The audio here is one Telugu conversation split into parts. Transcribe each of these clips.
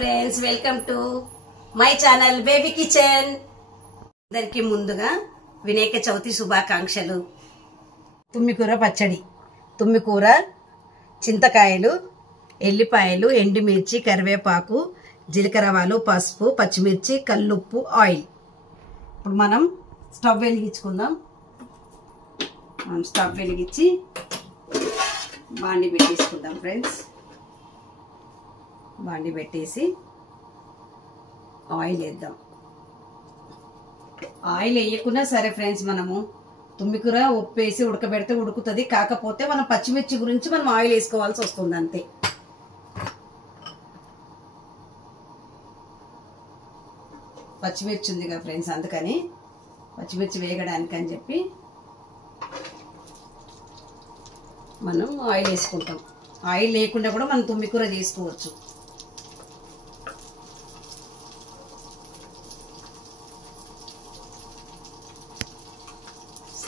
Friends, welcome to my channel baby kitchen. అందరికి ముందుగా వినాయక చవితి శుభాకాంక్షలు. తుమ్మికూర పచ్చడి, తుమ్మికూర, చింతకాయలు, ఎల్లిపాయలు, ఎండుమిర్చి, కరివేపాకు, జీలకర్రవాలు, పసుపు, పచ్చిమిర్చి, కల్లుప్పు, ఆయిల్. ఇప్పుడు మనం స్టవ్ వెలిగించుకుందాం. స్టవ్ వెలిగించి బాండి పెట్టేసుకుందాం ఫ్రెండ్స్. బాండి పెట్టేసి ఆయిల్ వేద్దాం. ఆయిల్ వేయకున్నా సరే ఫ్రెండ్స్, మనము తుమ్మికూర ఉప్పు వేసి ఉడకబెడితే ఉడుకుతుంది. కాకపోతే మనం పచ్చిమిర్చి గురించి మనం ఆయిల్ వేసుకోవాల్సి వస్తుంది అంతే. పచ్చిమిర్చి ఉంది కదా ఫ్రెండ్స్, అందుకని పచ్చిమిర్చి వేయడానికి అని చెప్పి మనం ఆయిల్ వేసుకుంటాం. ఆయిల్ లేకుండా కూడా మనం తుమ్మికూర చేసుకోవచ్చు.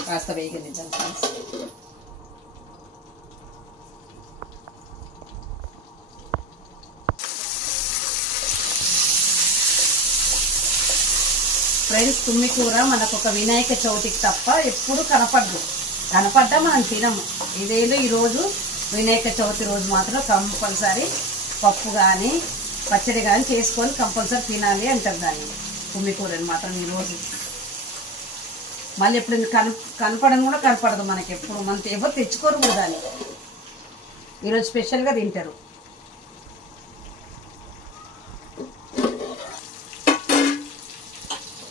కాస్త వేగనిద్దాం ఫ్రెండ్స్. ఫ్రెండ్స్, తుమ్మికూర మనకు ఒక వినాయక చవితికి తప్ప ఎప్పుడు కనపడ్డా మనం తినము. ఇదేదో ఈరోజు వినాయక చవితి రోజు మాత్రం కంపల్సరీ పప్పు కానీ పచ్చడి కానీ చేసుకొని కంపల్సరీ తినాలి అంటారు దాన్ని. తుమ్మికూరని మాత్రం ఈరోజు మళ్ళీ ఎప్పుడు కనపడను కూడా కనపడదు మనకి. ఎప్పుడు మనతో ఎవరు తెచ్చుకోరు కూడా దాన్ని. ఈరోజు స్పెషల్గా తింటారు.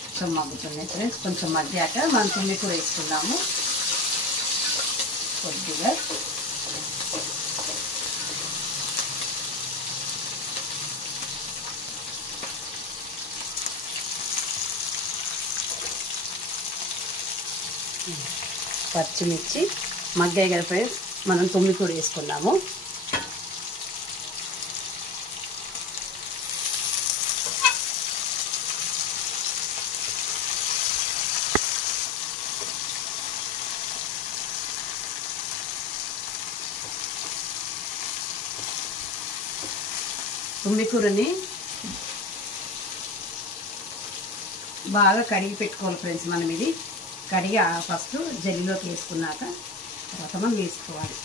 కొంచెం మగ్గుతున్నాయి ఫ్రెండ్స్. కొంచెం మగ్గాక మనం తుమ్మికూర వేసుకుందాము కొద్దిగా. పచ్చిమిర్చి మగ్గాయి కదా ఫ్రెండ్స్, మనం తుమ్మికూర వేసుకున్నాము. తుమ్మికూరని బాగా కడిగి పెట్టుకోవాలి ఫ్రెండ్స్. మనం ఇది కడిగి ఫస్ట్ జల్లిలోకి వేసుకున్నాక తర్వాత మనం వేసుకోవాలి.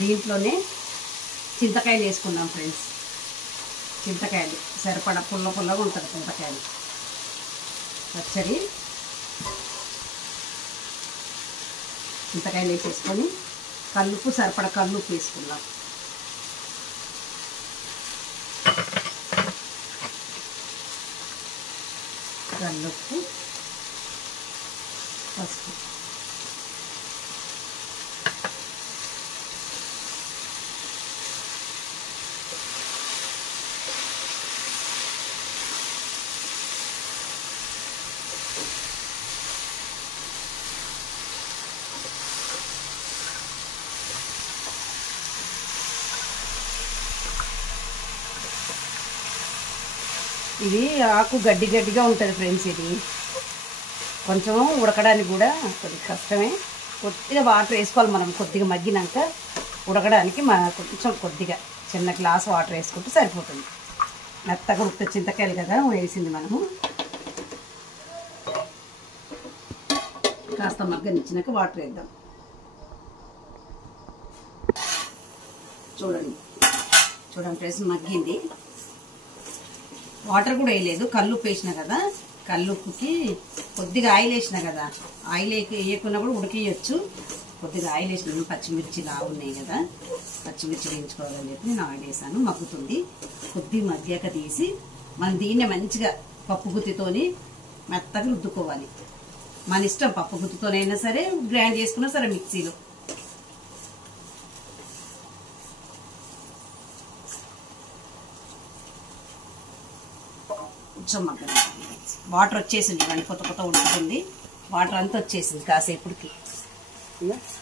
దీంట్లోనే చింతకాయలు వేసుకున్నాం ఫ్రెండ్స్. చింతకాయలు సరిపడా పుల్లగా ఉంటుంది చింతకాయలు పచ్చడి. చింతకాయలు వేసేసుకొని కల్లుప్పు సరిపడా కల్లుప్పు వేసుకున్నాం. కల్లుప్పు, పసుపు. ఇది ఆకు గడ్డిగా ఉంటుంది ఫ్రెండ్స్. ఇది కొంచెం ఉడకడానికి కూడా కొద్దిగా కష్టమే. కొద్దిగా వాటర్ వేసుకోవాలి మనం. కొద్దిగా మగ్గినాక ఉడకడానికి కొంచెం కొద్దిగా చిన్న గ్లాస్ వాటర్ వేసుకుంటే సరిపోతుంది. మెత్తగా ఉడితే చింతకాయలు కదా వేసింది మనము. కాస్త మగ్గనిచ్చినాక వాటర్ వేద్దాం. చూడండి ఫ్రెండ్స్, మగ్గింది. వాటర్ కూడా వేయలేదు, కల్లుప్పు వేసిన కదా. కల్లుప్పుకి కొద్దిగా ఆయిల్ వేసిన కదా. ఆయిల్ వేయకుండా కూడా ఉడికియచ్చు. కొద్దిగా ఆయిల్ వేసిన. పచ్చిమిర్చి ఉన్నాయి కదా, పచ్చిమిర్చి వేయించుకోవాలని చెప్పి నేను ఆయిల్ వేసాను. మగ్గుతుంది. కొద్దిగా మగ్గాక తీసి మనం దీన్నే మంచిగా పప్పు గుత్తితోని మెత్తగా రుద్దుకోవాలి. మన ఇష్టం, పప్పు గుత్తితోనైనా సరే, గ్రైండ్ చేసుకున్నా సరే మిక్సీలో. కొంచెం మగ్గని వాటర్ వచ్చేసింది. ఇవన్నీ కొత్త ఉడుకుతుంది. వాటర్ అంతా వచ్చేసింది. కాసేపటికి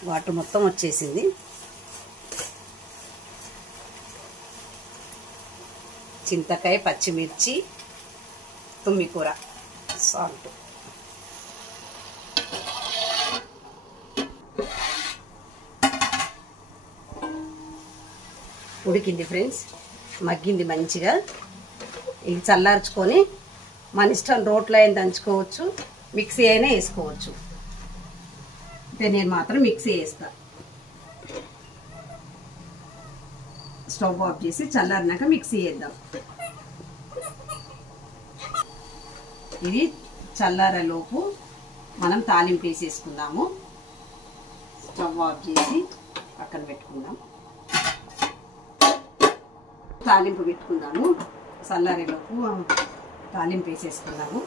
వాటర్ మొత్తం వచ్చేసింది. చింతకాయ, పచ్చిమిర్చి, తుమ్మికూర, సాల్ట్. ఉడికింది ఫ్రెండ్స్, మగ్గింది మంచిగా. ఇది చల్లార్చుకొని మన ఇష్టం రోట్లో అయినా దంచుకోవచ్చు, మిక్సీ అయినా వేసుకోవచ్చు. అంటే నేను మాత్రం మిక్సీ వేస్తా. స్టవ్ ఆఫ్ చేసి చల్లారినాక మిక్సీ వేద్దాం. ఇది చల్లారేలోపు మనం తాలింపు వేసేసుకుందాము. స్టవ్ ఆఫ్ చేసి పక్కన పెట్టుకుందాం. తాలింపు పెట్టుకుందాము. చల్లారేలోపు తాలింపు వేసేసుకుందాము.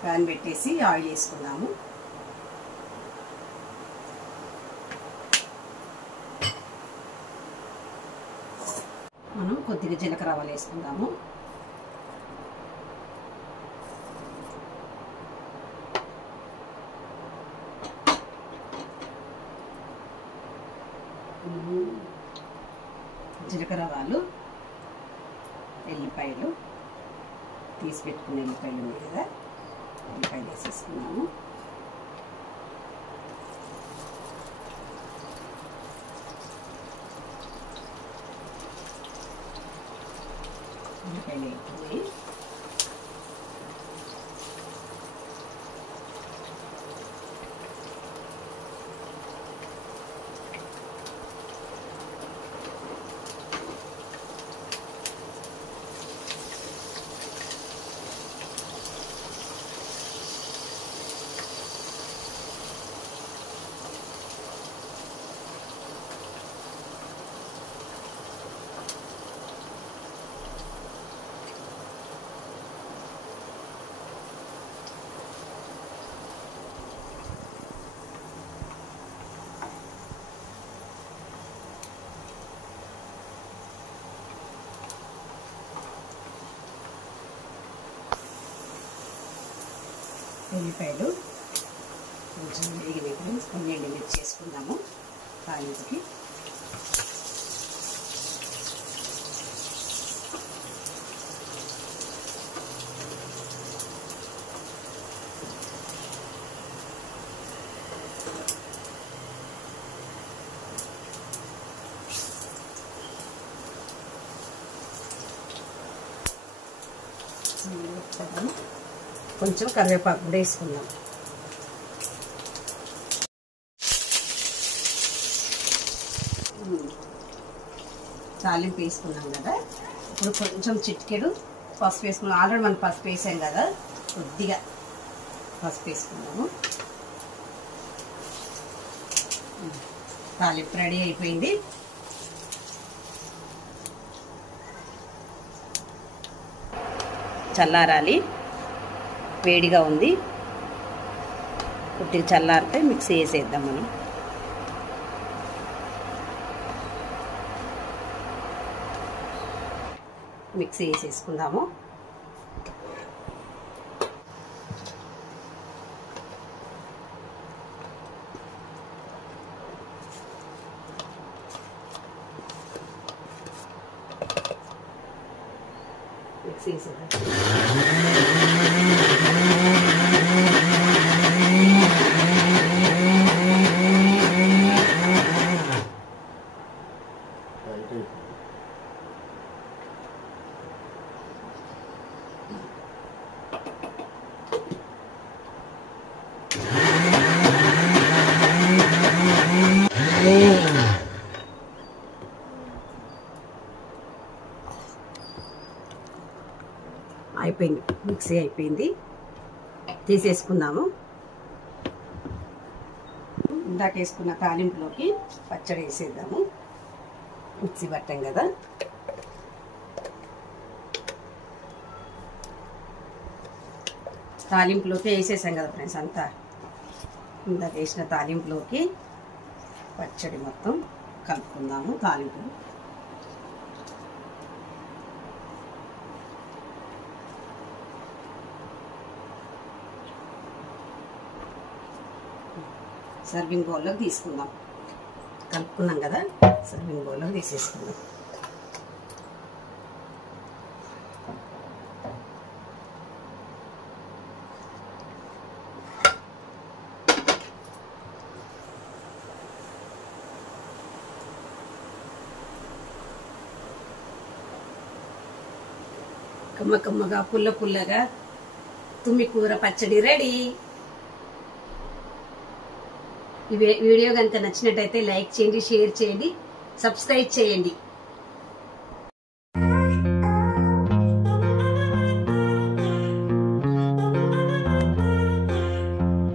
ప్యాన్ పెట్టేసి ఆయిల్ వేసుకుందాము. మనం కొద్దిగా జీలకర్ర ఆవాలు వేసుకుందాము. జీలకర్ర ఆవాలు, ఎల్లిపాయలు, తీసి పెట్టుకున్న ఎల్లిపాయలు ఉన్నాయి కదా, ఎల్లిపాయలు వేసేసుకున్నాము. ఎల్లిపాయలు వేసుకున్నాయి. ఉల్లిపాయలు కొంచెం వేగినప్పుడు కొన్ని ఎండుమిర్చి చేసుకుందాము తాలింపుకి. కొంచెం కరివేపాకు కూడా వేసుకుందాం. తాలింపు వేసుకున్నాం కదా, ఇప్పుడు కొంచెం చిటికెడు పసుపు వేసుకున్నాం. ఆల్రెడీ మనం పసుపు వేసాం కదా, కొద్దిగా పసుపు వేసుకున్నాము. తాలింపు రెడీ అయిపోయింది. చల్లారాలి, వేడిగా ఉంది. కొద్దిగా చల్లారితే మిక్సీ వేసేద్దాం మనం. మిక్సీ వేసేసుకుందాము. మిక్సీ వేసేద్దాం. అయిపోయింది, మిక్సీ అయిపోయింది. తీసేసుకుందాము. ఇందాక వేసుకున్న తాలింపులోకి పచ్చడి వేసేద్దాము. మిక్సీ పట్టాం కదా, తాలింపులోకి వేసేసాం కదా ఫ్రెండ్స్ అంతా. ఇందాక వేసిన తాలింపులోకి పచ్చడి మొత్తం కలుపుకుందాము. తాలింపు సర్వింగ్ బౌల్లోకి తీసుకుందాం. కలుపుకున్నాం కదా, సర్వింగ్ బౌల్లోకి తీసేసుకుందాం. కమ్మ కమ్మగా పుల్ల పుల్లగా తుమ్మి కూర పచ్చడి రెడీ. ఈ వీడియో కనుక నచ్చినట్టయితే లైక్ చేయండి, షేర్ చేయండి, సబ్స్క్రైబ్ చేయండి.